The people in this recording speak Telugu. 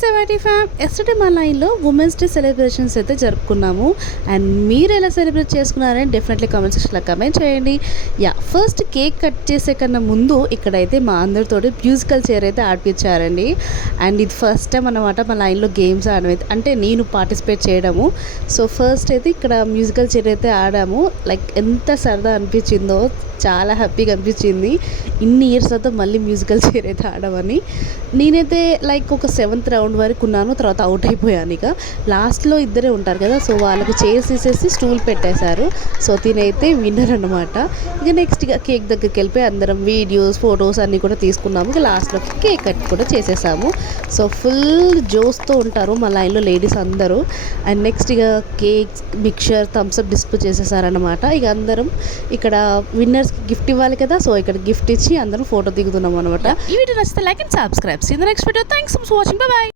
సెవెంటీ ఫ్యామ్ ఎస్టర్డే మా లైన్లో ఉమెన్స్ డే సెలబ్రేషన్స్ అయితే జరుపుకున్నాము. అండ్ మీరు ఎలా సెలబ్రేట్ చేసుకున్నారని డెఫినెట్లీ కామెంట్ సెక్షన్లో కమెంట్ చేయండి. ఫస్ట్ కేక్ కట్ చేసే కన్నా ముందు ఇక్కడైతే మా అందరితోటి మ్యూజికల్ చైర్ అయితే ఆడిపించారండి. అండ్ ఇది ఫస్ట్ టైం అన్నమాట మా లైన్లో గేమ్స్ ఆడడం, అంటే నేను పార్టిసిపేట్ చేయడము. సో ఫస్ట్ అయితే ఇక్కడ మ్యూజికల్ చైర్ అయితే ఆడాము. లైక్ ఎంత సరదా అనిపించిందో, చాలా హ్యాపీగా అనిపించింది. ఇన్ని ఇయర్స్ తర్వాత మళ్ళీ మ్యూజికల్ చైర్ అయితే ఆడమని. నేనైతే లైక్ ఒక 7th రౌండ్ వరకు ఉన్నాను, తర్వాత అవుట్ అయిపోయాను. ఇక లాస్ట్లో ఇద్దరే ఉంటారు కదా, సో వాళ్ళకి చైర్స్ తీసేసి స్టూల్ పెట్టేశారు. సో తినైతే విన్నర్ అనమాట. ఇక నెక్స్ట్ ఇక కేక్ దగ్గరికి వెళ్ళిపోయి అందరం వీడియోస్ ఫొటోస్ అన్నీ కూడా తీసుకున్నాము. ఇక లాస్ట్లో కేక్ కట్ కూడా చేసేసాము. సో ఫుల్ జోస్తో ఉంటారు మా లైన్లో లేడీస్ అందరూ. అండ్ నెక్స్ట్ ఇక కేక్, మిక్చర్, థమ్స్అప్ డిస్ప్లే చేసేసారనమాట. ఇక అందరం ఇక్కడ విన్నర్స్కి గిఫ్ట్ ఇవ్వాలి కదా, సో ఇక్కడ గిఫ్ట్ ఇచ్చి అందరం ఫోటో దిగుతున్నాం అనమాట. ఈ వీడియో నచ్చితే like and subscribe. See the next video. Thanks for watching. Bye by.